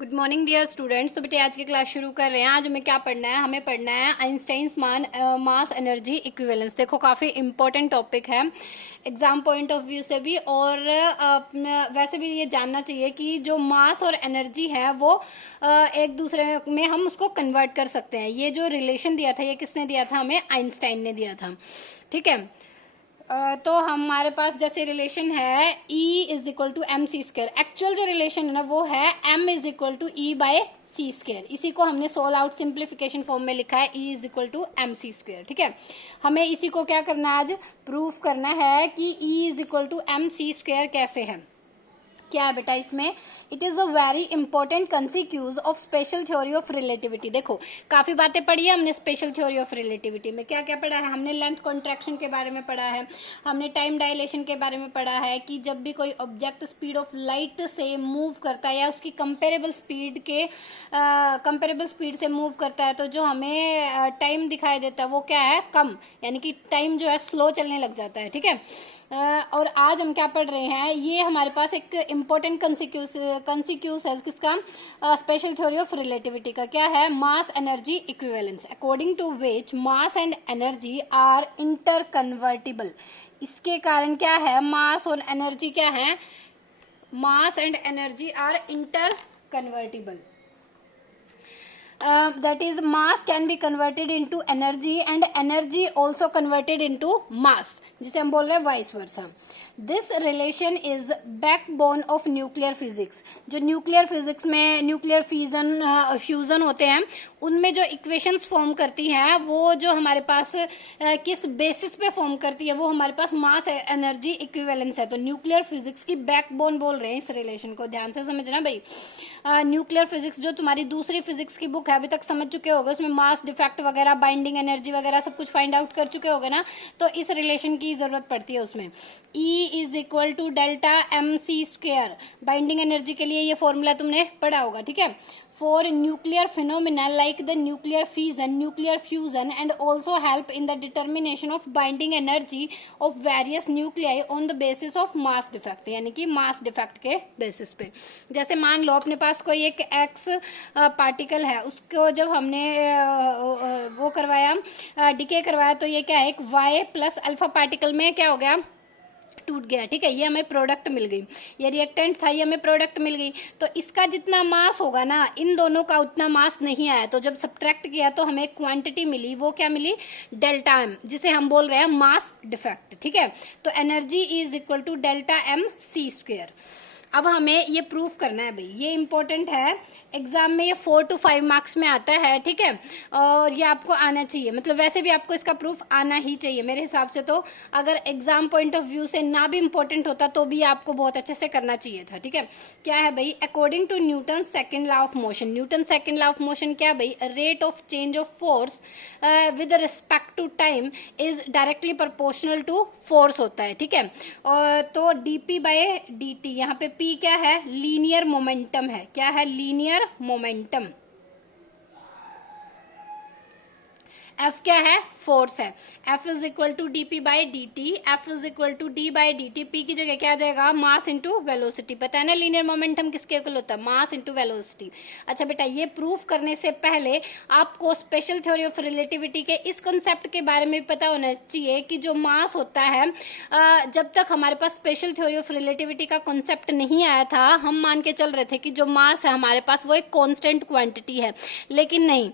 Good morning dear students. तो बेटे आज की क्लास शुरू कर रहे हैं। आज हमें क्या पढ़ना है? हमें पढ़ना है आइंस्टाइन्स मास एनर्जी इक्विवेलेंस। देखो काफ़ी इंपॉर्टेंट टॉपिक है एग्जाम पॉइंट ऑफ व्यू से भी, और वैसे भी ये जानना चाहिए कि जो मास और एनर्जी है वो एक दूसरे में हम उसको कन्वर्ट कर सकते हैं। ये जो रिलेशन दिया था ये किसने दिया था? हमें आइंस्टाइन ने दिया था। ठीक है, तो हमारे पास जैसे रिलेशन है E is equal to M C square. Actual जो रिलेशन है ना वो है M is equal to E by c square. इसी को हमने सोल्व आउट सिंप्लीफिकेशन फॉर्म में लिखा है E is equal to M C square. ठीक है, हमें इसी को क्या करना है? आज प्रूफ करना है कि E is equal to M C square कैसे है। क्या है बेटा इसमें? It is a very important consequence of special theory of relativity. देखो काफ़ी बातें पढ़ी है हमने स्पेशल थ्योरी ऑफ रिलेटिविटी में। क्या क्या पढ़ा है हमने? लेंथ कॉन्ट्रैक्शन के बारे में पढ़ा है, हमने टाइम डायलेशन के बारे में पढ़ा है कि जब भी कोई ऑब्जेक्ट स्पीड ऑफ लाइट से मूव करता है या उसकी कंपेरेबल स्पीड से मूव करता है तो जो हमें टाइम दिखाई देता है वो क्या है? कम, यानी कि टाइम जो है स्लो चलने लग जाता है। ठीक है, और आज हम क्या पढ़ रहे हैं? ये हमारे पास एक इम्पोर्टेंट कंसिक्यूज है किसका? स्पेशल थ्योरी ऑफ रिलेटिविटी का। क्या है? Mass energy equivalence, according to which mass and energy are interconvertible. इसके कारण क्या है? मास और एनर्जी क्या है? Mass and energy are interconvertible. That is mass can be converted into energy and energy also converted into mass, जिसे हम बोल रहे हैं vice versa. This relation is backbone of nuclear physics. जो nuclear physics में nuclear fusion होते हैं उनमें जो इक्वेशंस फॉर्म करती हैं वो जो हमारे पास किस बेसिस पे फॉर्म करती है? वो हमारे पास मास एनर्जी इक्विवेलेंस है। तो न्यूक्लियर फिजिक्स की बैकबोन बोल रहे हैं इस रिलेशन को। ध्यान से समझना भाई। न्यूक्लियर फिजिक्स जो तुम्हारी दूसरी फिजिक्स की बुक है अभी तक समझ चुके होगे, उसमें मास डिफेक्ट वगैरह बाइंडिंग एनर्जी वगैरह सब कुछ फाइंड आउट कर चुके होगे ना, तो इस रिलेशन की जरूरत पड़ती है उसमें। E is equal to delta m C square. Binding energy के लिए ये फॉर्मूला तुमने पढ़ा होगा। ठीक है, for nuclear phenomena like the nuclear fusion and also help in the determination of binding energy of various nuclei on the basis of mass defect, यानी कि mass defect के basis पे। जैसे मान लो अपने पास कोई एक X पार्टिकल है, उसको जब हमने वो करवाया, डिके करवाया, तो ये क्या है? एक Y प्लस अल्फा पार्टिकल में क्या हो गया? टूट गया। ठीक है, ये हमें प्रोडक्ट मिल गई। ये रिएक्टेंट था, ये हमें प्रोडक्ट मिल गई। तो इसका जितना मास होगा ना, इन दोनों का उतना मास नहीं आया। तो जब सब्ट्रैक्ट किया तो हमें क्वांटिटी मिली, वो क्या मिली? डेल्टा एम, जिसे हम बोल रहे हैं मास डिफेक्ट। ठीक है, तो energy is equal to delta m C square. अब हमें ये प्रूफ करना है भाई, ये इंपॉर्टेंट है। एग्जाम में ये 4 to 5 मार्क्स में आता है। ठीक है, और ये आपको आना चाहिए, मतलब वैसे भी आपको इसका प्रूफ आना ही चाहिए मेरे हिसाब से। तो अगर एग्जाम पॉइंट ऑफ व्यू से ना भी इंपॉर्टेंट होता तो भी आपको बहुत अच्छे से करना चाहिए था। ठीक है, क्या है भाई? According to Newton second law of motion. Newton second law of motion क्या भाई? Rate of change of force with respect to time is directly proportional to force होता है। ठीक है, और तो dp बाय dt, यहाँ पे p क्या है? लीनियर मोमेंटम है। क्या है? Linear momentum. F क्या है? फोर्स है। F is equal to d p by d t. F is equal to d by d t. P की जगह क्या आ जाएगा? Mass into velocity. पता है ना लीनियर मोमेंटम किसके इक्वल होता है? Mass into velocity. अच्छा बेटा, ये प्रूफ करने से पहले आपको स्पेशल थ्योरी ऑफ रिलेटिविटी के इस कॉन्सेप्ट के बारे में पता होना चाहिए कि जो मास होता है, जब तक हमारे पास स्पेशल थ्योरी ऑफ रिलेटिविटी का कॉन्सेप्ट नहीं आया था, हम मान के चल रहे थे कि जो मास है हमारे पास वो एक कॉन्स्टेंट क्वांटिटी है। लेकिन नहीं,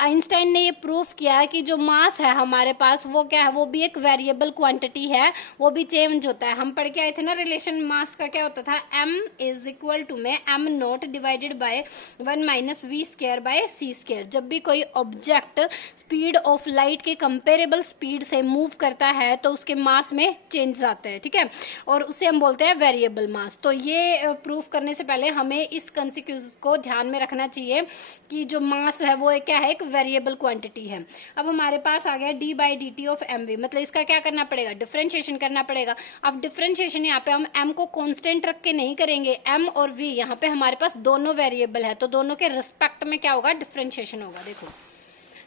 आइंस्टाइन ने ये प्रूफ किया कि जो मास है हमारे पास वो क्या है? वो भी एक वेरिएबल क्वांटिटी है, वो भी चेंज होता है। हम पढ़ के आए थे ना रिलेशन मास का, क्या होता था? m इज इक्वल टू में m not divided by 1 minus v square by c square. जब भी कोई ऑब्जेक्ट स्पीड ऑफ लाइट के कंपेरेबल स्पीड से मूव करता है तो उसके मास में चेंज आता है। ठीक है, और उसे हम बोलते हैं वेरिएबल मास। तो ये प्रूफ करने से पहले हमें इस कंसिक्यूज को ध्यान में रखना चाहिए कि जो मास है वो क्या है? एक वेरिएबल क्वांटिटी है। अब हमारे पास आ गया d by d t of m v, मतलब इसका क्या करना पड़ेगा? डिफरेंशिएशन करना पड़ेगा। अब डिफरेंशिएशन यहाँ पे हम एम को कांस्टेंट रख के नहीं करेंगे, एम और वी यहाँ पे हमारे पास दोनों वेरिएबल है, तो दोनों के रिस्पेक्ट में क्या होगा? डिफरेंशिएशन होगा। देखो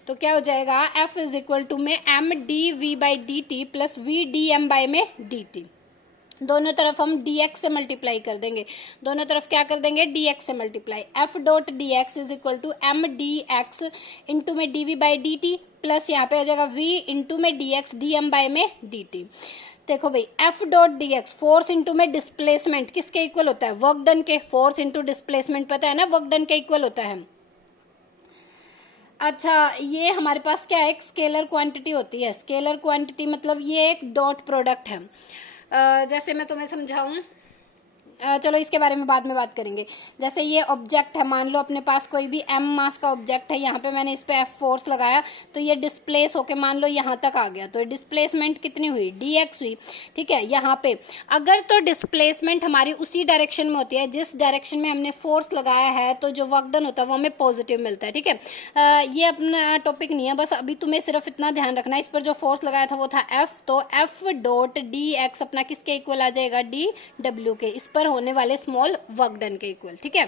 तो क्या हो जाएगा? एफ इज इक्वल टू में m d v by d t plus v d m by में डी टी। दोनों तरफ हम dx से मल्टीप्लाई कर देंगे, दोनों तरफ क्या कर देंगे, dx से multiply. f dot dx is equal to m dx into में dv बाई dt प्लस यहाँ पे आ जाएगा v इंटू में dx dm बाई में dt। देखो भाई f dot dx force into में डिस्प्लेसमेंट किसके इक्वल होता है, वर्क डन के। फोर्स इंटू डिस्प्लेसमेंट पता है ना, वर्क डन के इक्वल होता है। अच्छा, ये हमारे पास क्या है, एक स्केलर क्वांटिटी होती है। स्केलर क्वांटिटी मतलब ये एक डॉट प्रोडक्ट है। जैसे मैं तुम्हें समझाऊं, चलो इसके बारे में बाद में बात करेंगे। जैसे ये ऑब्जेक्ट है, मान लो अपने पास कोई भी m मास का ऑब्जेक्ट है, यहाँ पे मैंने इस पे f फोर्स लगाया तो ये डिस्प्लेस होके मान लो यहाँ तक आ गया, तो डिस्प्लेसमेंट कितनी हुई, dx हुई। ठीक है, यहाँ पे अगर तो डिस्प्लेसमेंट हमारी उसी डायरेक्शन में होती है जिस डायरेक्शन में हमने फोर्स लगाया है, तो जो वर्क डन होता है वो हमें पॉजिटिव मिलता है। ठीक है, ये अपना टॉपिक नहीं है, बस अभी तुम्हें सिर्फ इतना ध्यान रखना है, इस पर जो फोर्स लगाया था वो था f, तो f डॉट dx अपना किसके इक्वल आ जाएगा, dw के, इस पर होने वाले स्मॉल वर्क डन के इक्वल। ठीक है,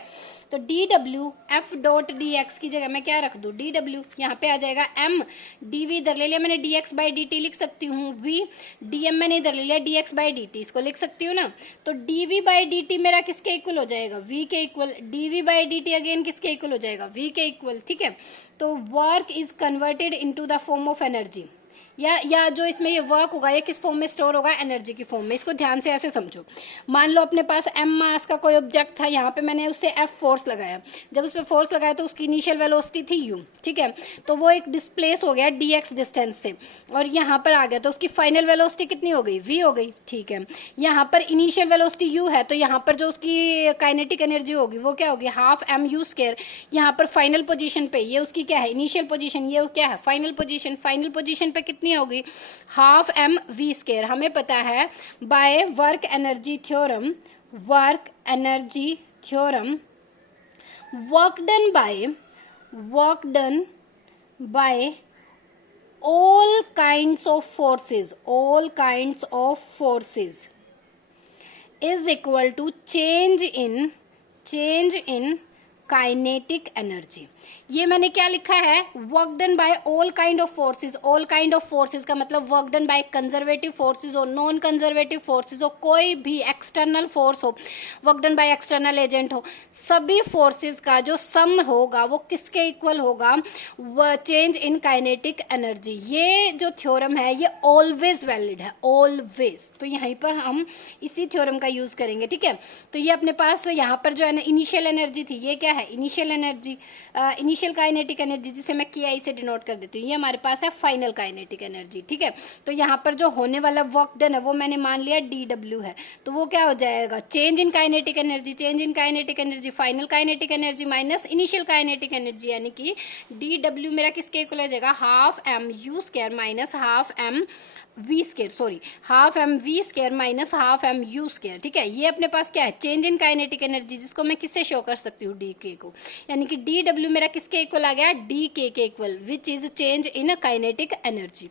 तो dw f डॉट dx की जगह मैं क्या रख दूं, dw, यहाँ पे आ जाएगा m, dv इधर ले लिया मैंने, dx बाई dt लिख सकती हूँ, v dm मैंने इधर ले लिया, dx बाई dt, इसको लिख सकती हूँ ना। तो dv बाई dt मेरा किसके इक्वल हो जाएगा, v के equal. dv by dt again किसके इक्वल हो जाएगा, v के इक्वल। ठीक है, तो work is converted into the form of energy, या जो इसमें ये वर्क होगा ये किस फॉर्म में स्टोर होगा, एनर्जी की फॉर्म में। इसको ध्यान से ऐसे समझो, मान लो अपने पास m मास का कोई ऑब्जेक्ट था, यहाँ पे मैंने उससे f फोर्स लगाया, जब उस पर फोर्स लगाया तो उसकी इनिशियल वेलोसिटी थी u। ठीक है, तो वो एक डिस्प्लेस हो गया dx डिस्टेंस से और यहाँ पर आ गया, तो उसकी फाइनल वेलोसिटी कितनी हो गई, v हो गई। ठीक है, यहाँ पर इनिशियल वेलोसिटी u है, तो यहाँ पर जो उसकी काइनेटिक एनर्जी होगी वो क्या होगी, हाफ m u स्क्वायर। यहाँ पर फाइनल पोजीशन पे ये उसकी क्या है, इनिशियल पोजीशन, ये क्या है, फाइनल पोजीशन। फाइनल पोजीशन पे कितनी होगी, हाफ m v स्क्वायर। हमें पता है by work energy theorem, work energy theorem, work done by all kinds of forces is equal to change in kinetic energy. ये मैंने क्या लिखा है, work done by all kind of forces. All kind of forces का मतलब work done by conservative forces हो, non conservative forces हो, कोई भी एक्सटर्नल फोर्स हो, work done by external agent हो, सभी फोर्सेस का जो सम होगा वो किसके इक्वल होगा, चेंज इन काइनेटिक एनर्जी। ये जो थ्योरम है ये ऑलवेज वैलिड है, ऑलवेज। तो यहीं पर हम इसी थ्योरम का यूज करेंगे। ठीक है, तो ये अपने पास यहाँ पर जो है ना इनिशियल एनर्जी थी, ये क्या है, initial energy, initial kinetic energy, जिसे मैं KI से डिनोट कर देती हूँ। ये हमारे पास है फाइनल काइनेटिक एनर्जी। ठीक है, तो यहाँ पर जो होने वाला वर्क डन है वो मैंने मान लिया dw है, तो वो क्या हो जाएगा, change in kinetic energy. Change in kinetic energy final kinetic energy minus initial kinetic energy, यानी कि dw मेरा किसके इक्वल हो जाएगा, half m u square minus half m v square, sorry half m v square minus half m u square. ठीक है, ये अपने पास क्या है, चेंज इन काइनेटिक एनर्जी, जिसको मैं किससे शो कर सकती हूँ, dk को, यानी कि dw मेरा किसके इक्वल आ गया, dk के equal, which is change in kinetic energy.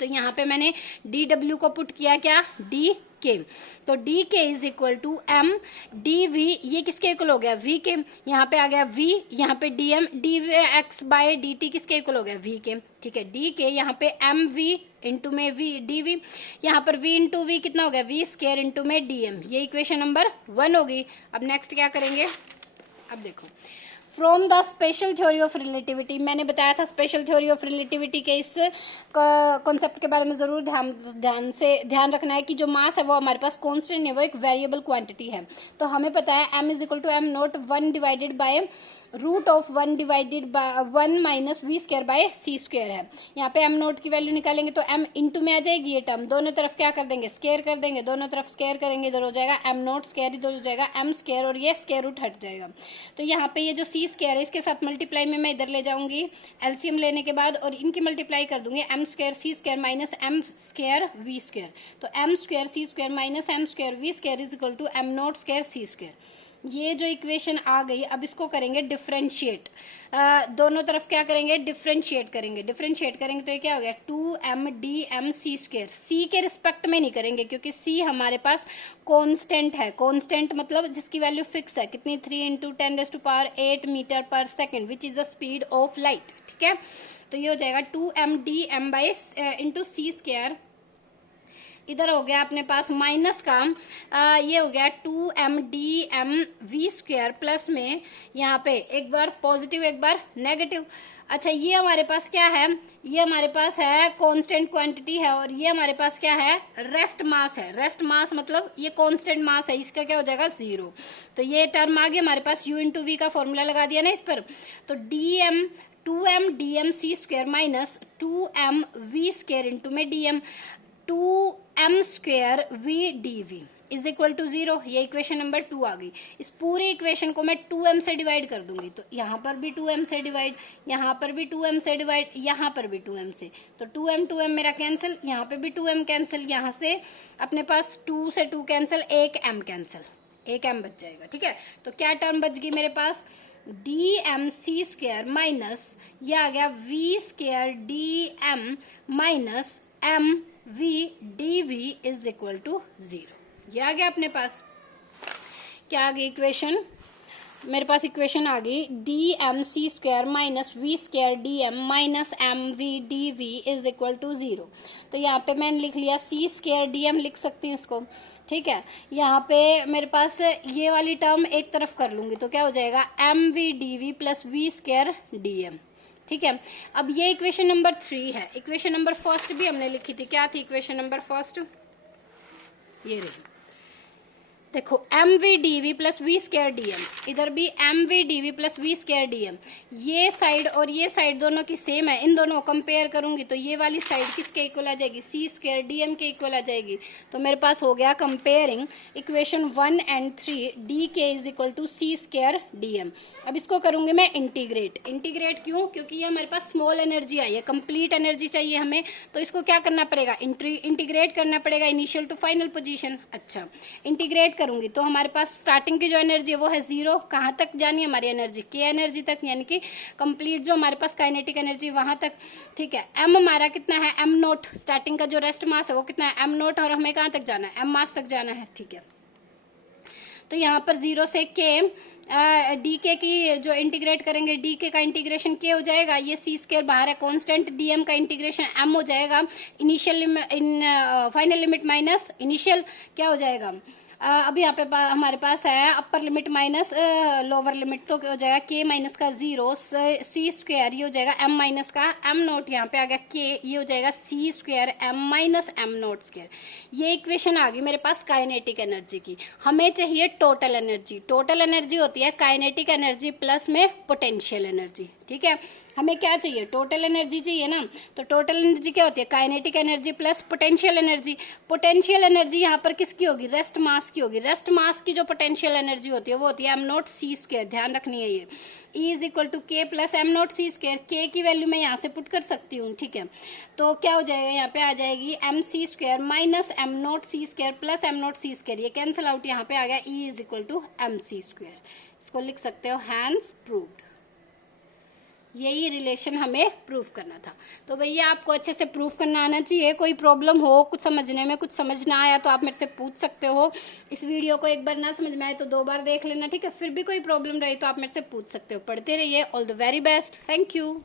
तो यहाँ पे मैंने dw को पुट किया क्या, dk, तो dk is equal to m dv, ये किसके इक्वल हो गया, v के, यहाँ पे आ गया v, यहाँ पे dm dx बाय dt किसके इक्वल हो गया, v के। ठीक है, dk यहाँ पे mv इंटू में v dv, यहाँ पर v इंटू v कितना हो गया, v स्क्वायर इंटू में dm। ये इक्वेशन नंबर 1 होगी। अब नेक्स्ट क्या करेंगे, अब देखो, from the special theory of relativity, मैंने बताया था स्पेशल थ्योरी ऑफ रिलेटिविटी के इस कॉन्सेप्ट के बारे में ज़रूर ध्यान रखना है कि जो मास है वो हमारे पास कांस्टेंट नहीं है, वो एक वेरिएबल क्वांटिटी है। तो हमें पता है m is equal to m not 1 divided by root of 1 divided by 1 minus v square by c square है। यहाँ पे m नोट की वैल्यू निकालेंगे तो m इंटू में आ जाएगी ये टर्म, दोनों तरफ क्या कर देंगे, स्क्वायर कर देंगे, दोनों तरफ स्क्वायर करेंगे, इधर हो जाएगा m नोट स्क्वायर, इधर हो जाएगा m स्क्वायर और ये स्क्वायर रूट हट जाएगा। तो यहाँ पे ये जो सी स्क्वायर है इसके साथ मल्टीप्लाई में मैं इधर ले जाऊंगी एलसीएम लेने के बाद, और इनकी मल्टीप्लाई कर दूंगी m square c square minus m square v square. तो m square c square minus m square v square is equal to m not square c square. ये जो इक्वेशन आ गई, अब इसको करेंगे डिफरेंशिएट, दोनों तरफ क्या करेंगे, डिफरेंशिएट करेंगे। डिफरेंशिएट करेंगे तो ये क्या हो गया, 2m सी स्क्वायर, सी के रिस्पेक्ट में नहीं करेंगे क्योंकि सी हमारे पास कांस्टेंट है। कांस्टेंट मतलब जिसकी वैल्यू फिक्स है, कितनी, 3 into 10⁸ metre per second, which is the speed of light. ठीक है, तो ये हो जाएगा 2m dm by into c square इधर हो गया अपने पास माइनस का ये हो गया 2mdmv² प्लस में यहाँ पे एक बार पॉजिटिव एक बार नेगेटिव। अच्छा ये हमारे पास क्या है, ये हमारे पास है कांस्टेंट क्वांटिटी है और ये हमारे पास क्या है, रेस्ट मास है। रेस्ट मास मतलब ये कांस्टेंट मास है, इसका क्या हो जाएगा 0। तो ये टर्म आ गया हमारे पास, u इंटू वी का फॉर्मूला लगा दिया ना इस पर। तो dm 2mdmc² minus 2mv² into में dm 2m² vdv is equal to 0। ये इक्वेशन नंबर 2 आ गई। इस पूरी इक्वेशन को मैं 2m से डिवाइड कर दूंगी, तो यहाँ पर भी 2m से डिवाइड, यहाँ पर भी 2m से डिवाइड, यहाँ पर भी 2m से। तो 2m मेरा कैंसिल, यहाँ पे भी 2m कैंसिल, यहाँ से अपने पास 2 से 2 कैंसिल, एक m कैंसिल, एक m बच जाएगा। ठीक है, तो क्या टर्म बच गई मेरे पास, dmc² माइनस ये आ गया v² dm minus mv dv is equal to 0। ये आ गया अपने पास। क्या आ गई इक्वेशन, मेरे पास इक्वेशन आ गई dmc² minus v² dm minus mv dv is equal to 0। तो यहाँ पे मैंने लिख लिया c² dm लिख सकती हूँ इसको। ठीक है, यहाँ पे मेरे पास ये वाली टर्म एक तरफ कर लूंगी तो क्या हो जाएगा mv dv plus v² dm। ठीक है, अब ये इक्वेशन नंबर 3 है। इक्वेशन नंबर फर्स्ट भी हमने लिखी थी, क्या थी इक्वेशन नंबर फर्स्ट, ये रही, देखो mv dv plus v² dm, इधर भी mv dv plus v² dm। ये साइड और ये साइड दोनों की सेम है, इन दोनों को कंपेयर करूंगी तो ये वाली साइड किसके इक्वल आ जाएगी, c² dm के इक्वल आ जाएगी। तो मेरे पास हो गया comparing equation 1 and 3 dk is equal to c² dm। अब इसको करूंगी मैं इंटीग्रेट। इंटीग्रेट क्यों, क्योंकि ये हमारे पास स्मॉल एनर्जी आई है, कंप्लीट एनर्जी चाहिए हमें, तो इसको क्या करना पड़ेगा, इंटीग्रेट करना पड़ेगा इनिशियल टू फाइनल पोजीशन। अच्छा इंटीग्रेट करूंगी तो हमारे पास स्टार्टिंग की जो एनर्जी है वो है 0, कहाँ तक जानी है हमारी एनर्जी, के एनर्जी तक, यानी कि कंप्लीट जो हमारे पास काइनेटिक एनर्जी वहां तक। ठीक है, m हमारा कितना है m0, स्टार्टिंग का जो रेस्ट मास है वो कितना है m0 और हमें कहाँ तक जाना है m मास तक जाना है। ठीक है, तो यहाँ पर 0 से k dk की जो इंटीग्रेट करेंगे, dk का इंटीग्रेशन k हो जाएगा, ये c² बाहर है कांस्टेंट, dm का इंटीग्रेशन m हो जाएगा, initial final limit minus initial क्या हो जाएगा, अब यहाँ पे हमारे पास है upper limit minus lower limit, तो क्या हो जाएगा k माइनस का 0 c² ये हो जाएगा m माइनस का m0, यहाँ पे आ गया k, ये हो जाएगा c² m माइनस m0²। ये इक्वेशन आ गई मेरे पास काइनेटिक एनर्जी की। हमें चाहिए टोटल एनर्जी। टोटल एनर्जी होती है काइनेटिक एनर्जी प्लस में पोटेंशियल एनर्जी। ठीक है, हमें क्या चाहिए, टोटल एनर्जी चाहिए ना, तो टोटल एनर्जी क्या होती है, kinetic energy plus potential energy. Potential energy यहाँ पर किसकी होगी, रेस्ट मास की होगी। रेस्ट मास की जो पोटेंशियल एनर्जी होती है वो होती है m0 c², ध्यान रखनी है ये, E is equal to k plus m0 c²। k की वैल्यू मैं यहाँ से पुट कर सकती हूँ। ठीक है, तो क्या हो जाएगा, यहाँ पे आ जाएगी mc² minus m0 c² plus m0 c², ये कैंसिल आउट, यहाँ पे आ गया E is equal to mc²। इसको लिख सकते हो हैंस प्रूव्ड। यही रिलेशन हमें प्रूफ करना था। तो भैया आपको अच्छे से प्रूफ करना आना चाहिए। कोई प्रॉब्लम हो कुछ समझने में, कुछ समझ ना आया तो आप मेरे से पूछ सकते हो। इस वीडियो को एक बार ना समझ में आए तो 2 बार देख लेना। ठीक है, फिर भी कोई प्रॉब्लम रही तो आप मेरे से पूछ सकते हो। पढ़ते रहिए। All the very best. Thank you.